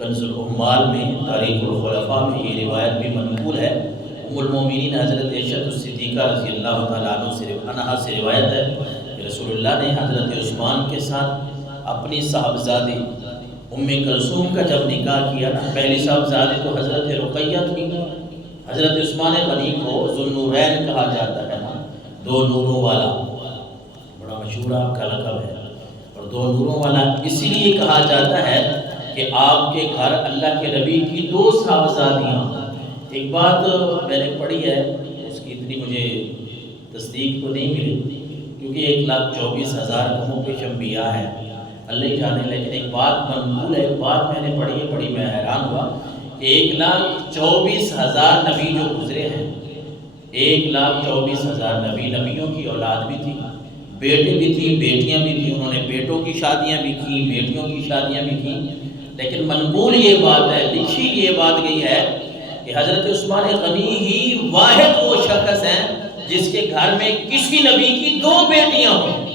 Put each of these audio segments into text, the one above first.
کنز العمال میں تاریخ الخلفاء میں یہ روایت بھی منقول ہے۔ ام المومنین حضرت عائشہ الصدیقہ رضی اللہ تعالیٰ عنہا سے روایت ہے کہ رسول اللہ نے حضرت عثمان کے ساتھ اپنی صاحبزادی ام کلثوم کا جب نکاح کیا نا، پہلی صاحبزادی تو حضرت رقیہ تھی۔ حضرت عثمان غنی کو ذوالنورین کہا جاتا ہے نا، دو نوروں والا، بڑا مشہور آپ کا لقب ہے۔ اور دو نوروں والا اسی لیے کہا جاتا ہے کہ آپ کے گھر اللہ کے نبی کی دو صاحبزادیاں۔ ایک بات میں نے پڑھی ہے، اس کی اتنی مجھے تصدیق تو نہیں ملی، کیونکہ 1,24,000 کم و بیش انبیاء ہیں، اللہ جانے، لیکن ایک بات منقول ہے، ایک بات میں نے پڑھی ہے، بڑی میں حیران ہوا کہ 1,24,000 نبی جو گزرے ہیں، 1,24,000 نبیوں کی اولاد بھی تھی، بیٹے بھی تھی، بیٹیاں بھی تھیں، انہوں نے بیٹوں کی شادیاں بھی کی، بیٹیوں کی شادیاں بھی کی، لیکن منقول یہ بات ہے، لکھی یہ بات گئی ہے کہ حضرت عثمان غنی ہی واحد وہ شخص ہیں جس کے گھر میں کسی نبی کی دو بیٹیاں ہوں،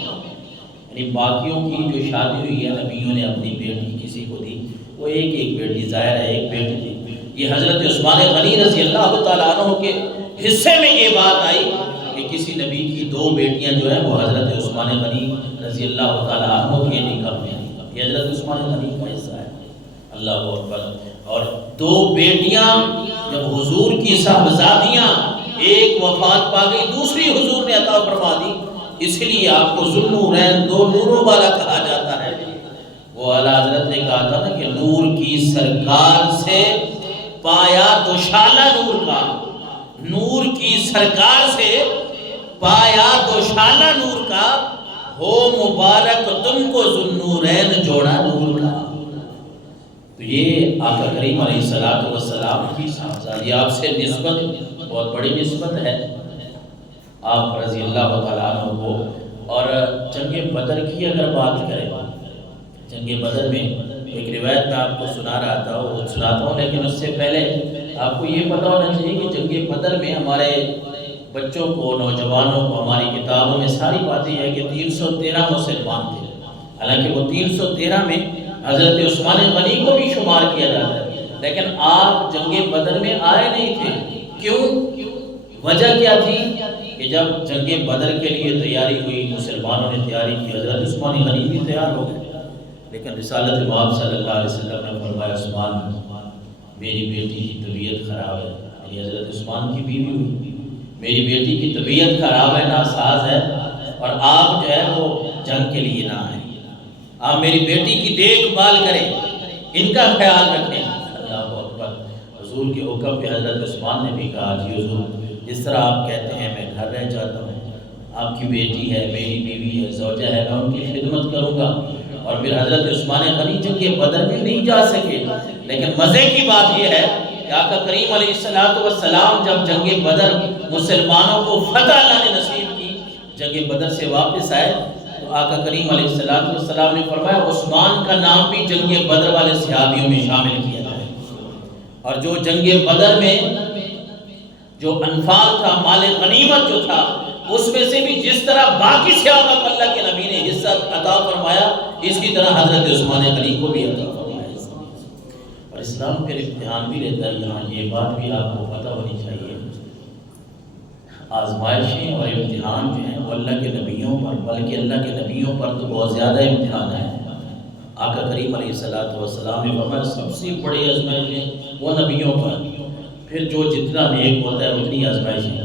یعنی باقیوں کی جو شادی ہوئی ہے نبیوں نے اپنی بیٹی کسی کو دی، وہ ایک بیٹی، ظاہر ہے ایک بیٹی تھی۔ یہ حضرت عثمان غنی رضی اللہ تعالیٰ عنہ کے حصے میں یہ بات آئی کہ کسی نبی کی دو بیٹیاں جو ہیں وہ حضرت عثمان غنی رضی اللہ تعالیٰ عنہ کے نکاح میں، یہ حضرت عثمان غنی کا حصہ ہے، اللہ اکبر۔ اور دو بیٹیاں جب حضور کی صاحبزادیاں، ایک وفات پا گئی، دوسری حضور نے عطا فرما دی، اس لیے آپ کو ذوالنورین، دو نوروں والا کہا جاتا ہے۔ وہ اعلیٰ حضرت نے کہا تھا نا کہ نور کی سرکار سے پایا دوشالہ نور کا، نور کی سرکار سے پایا دوشالہ نور کا، ہو مبارک تم کو ذوالنورین جوڑا نور کا۔ تو یہ آقا کریم علیہ السلام کی صاحبزادی، آپ سے نسبت بہت بڑی نسبت ہے آپ رضی اللہ تعالیٰ عنہ کو۔ اور جنگ بدر کی اگر بات کریں، جنگ بدر میں ایک روایت میں آپ کو سنا رہا تھا، وہ سناتا ہوں، لیکن اس سے پہلے آپ کو یہ پتہ ہونا چاہیے کہ جنگ بدر میں ہمارے بچوں کو، نوجوانوں کو، ہماری کتابوں میں ساری باتیں ہیں کہ 313 مسلمان تھے، حالانکہ وہ 313 میں حضرت عثمان غنی کو بھی شمار کیا جاتا ہے، لیکن آپ جنگ بدر میں آئے نہیں تھے۔ کیوں؟ وجہ کیا تھی کہ جب جنگ بدر کے لیے تیاری ہوئی، مسلمانوں نے تیاری کی، حضرت عثمان غنی بھی تیار ہو گئے، لیکن رسالت مآب صلی اللہ علیہ وسلم نے فرمایا عثمان میری بیٹی کی طبیعت خراب ہے، میری حضرت عثمان کی بیوی ہوئی، میری بیٹی کی طبیعت خراب ہے، ناساز ہے، اور آپ جو ہے وہ جنگ کے لیے نہ آئیں، آپ میری بیٹی کی دیکھ بھال کریں، ان کا خیال رکھیں۔ اللہ اکبر۔ حضور کے حکم پہ حضرت عثمان نے بھی کہا جی حضور، جس طرح آپ کہتے ہیں میں گھر رہ جاتا ہوں، آپ کی بیٹی ہے، میری بیوی ہے، زوجہ ہے، میں ان کی خدمت کروں گا۔ اور پھر حضرت عثمان غنی جنگ بدر میں نہیں جا سکے، لیکن مزے کی بات یہ ہے کہ آقا کریم علیہ السلام جب جنگ بدر مسلمانوں کو فتح اللہ نے نصیب کی، جنگ بدر سے واپس آئے تو آقا کریم علیہ السلام نے فرمایا عثمان کا نام بھی جنگ بدر والے صحابیوں میں شامل کیا جائے، اور جو جنگ بدر میں جو انفال تھا، مال غنیمت جو تھا، اس میں سے بھی جس طرح باقی صحابہ کو اللہ کے نبی نے حصہ عطا فرمایا، اسی طرح حضرت عثمان غنی کو بھی عطا فرمایا۔ اور اسلام پھر امتحان بھی لیتا ہے، یہاں یہ بات بھی آپ کو پتہ ہونی چاہیے، آزمائشیں اور امتحان جو ہیں وہ اللہ کے نبیوں پر، بلکہ اللہ کے نبیوں پر تو بہت زیادہ امتحان ہے۔ آقا کریم علیہ السلام نے فرمایا سب سے بڑی آزمائشیں وہ نبیوں پر، پھر جو جتنا نیک ہوتا ہے اتنی آزمائشیں۔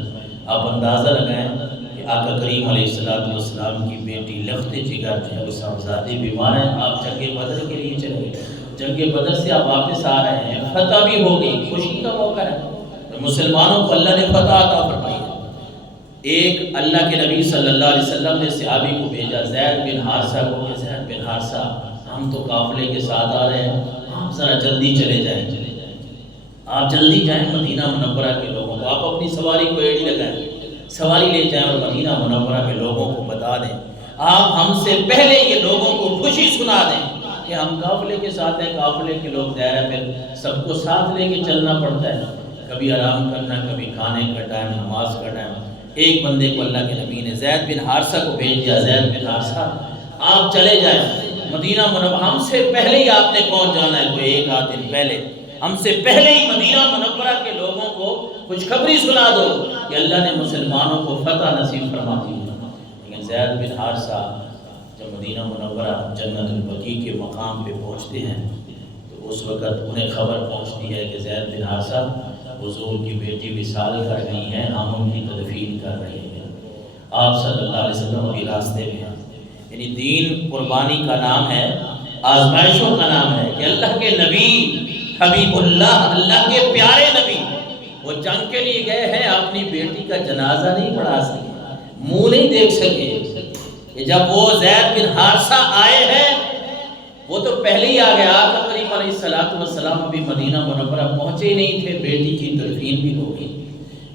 آپ اندازہ لگائیں کہ آقا کریم علیہ السلام کی بیٹی لخت جگر جو ہے وہ صاحبزادی بیمار ہیں، آپ جنگ بدر کے لیے چلے گئے، جنگ بدر سے آپ واپس آ رہے ہیں، فتح بھی ہو گئی، خوشی کا موقع ہے، مسلمانوں کو اللہ نے فتح عطا فرمائی۔ ایک اللہ کے نبی صلی اللہ علیہ وسلم نے صحابی کو بھیجا، زید بن حارثہ کو، کہ زید بن حارثہ ہم تو قافلے کے ساتھ آ رہے ہیں، آپ ذرا جلدی چلے جائیں، آپ جلدی جائیں مدینہ منورہ کے لوگوں کو، آپ اپنی سواری کو ایڑی لگائیں، سواری لے جائیں اور مدینہ منورہ میں لوگوں کو بتا دیں، آپ ہم سے پہلے یہ لوگوں کو خوشی سنا دیں کہ ہم قافلے کے ساتھ ہیں، قافلے کے لوگ دائرہ پھر سب کو ساتھ لے کے چلنا پڑتا ہے، کبھی آرام کرنا، کبھی کھانے کا ٹائم، نماز کا ٹائم۔ ایک بندے کو اللہ کے نبی نے زید بن حارثہ کو بھیج دیا، زید بن حارثہ آپ چلے جائیں، مدینہ منورہ ہم سے پہلے ہی آپ نے پہنچ جانا ہے، کوئی ایک آدھ دن پہلے ہم سے پہلے ہی مدینہ منورہ کے لوگوں کو خوشخبری سنا دو کہ اللہ نے مسلمانوں کو فتح نصیب فرما دی۔ لیکن زید بن حارثہ جب مدینہ منورہ جنت البقیع کے مقام پہ پہنچتے ہیں تو اس وقت انہیں خبر پہنچتی ہے کہ زید بن حارثہ حضور کی بیٹی وصال کر گئی ہیں، ہم ان کی تدفین کر رہے ہیں۔ آپ صلی اللہ علیہ وسلم ابھی راستے میں ہیں۔ یعنی دین قربانی کا نام ہے، آزمائشوں کا نام ہے کہ اللہ کے نبی حبیب اللہ کے پیارے نبی وہ جنگ کے لیے گئے ہیں، اپنی بیٹی کا جنازہ نہیں پڑھا سکے، منہ نہیں دیکھ سکے۔ کہ جب وہ زید بن حارثہ آئے ہیں وہ تو پہلے ہی آ گیا، آقا کریم علیہ السلام ابھی مدینہ منورہ پہنچے ہی نہیں تھے، بیٹی کی تدفین بھی ہو گئی۔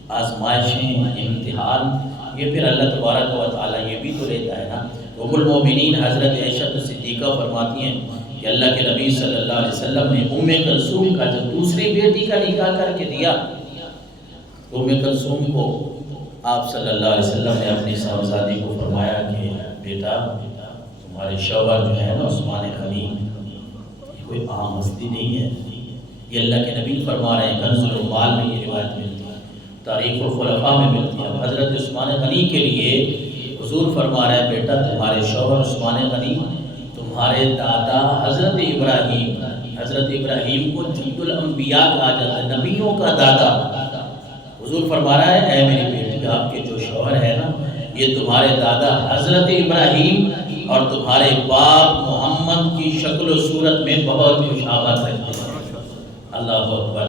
آزمائشیں، امتحان، یہ پھر اللہ تبارک و تعالیٰ یہ بھی تو لیتا ہے نا۔ ام المومنین حضرت عائشہ صدیقہ فرماتی ہیں کہ اللہ کے نبی صلی اللہ علیہ وسلم نے ام کلثوم کا جب دوسری بیٹی کا نکاح کر کے دیا تو ام کلثوم کو آپ صلی اللہ علیہ وسلم نے اپنی صاحبزادی کو فرمایا کہ بیٹا تمہارے شوہر جو ہے نا عثمان غنی، یہ کوئی عام ہستی نہیں ہے، یہ اللہ کے نبی فرما رہے ہیں۔ کنز العمال میں یہ روایت ملتی ہے، تاریخ الخلفاء میں ملتی ہے۔ حضرت عثمان غنی کے لیے حضور فرما رہے ہیں بیٹا تمہارے شوہر عثمان غنی تمہارے دادا حضرت ابراہیم کو جد الانبیاء کہا جاتا ہے، نبیوں کا دادا۔ حضور فرما رہا ہے اے میری بیٹی، آپ کے جو شوہر ہے نا یہ تمہارے دادا حضرت ابراہیم اور تمہارے باپ محمد کی شکل و صورت میں بہت مشابہت رکھتے ہیں۔ اللہ اکبر۔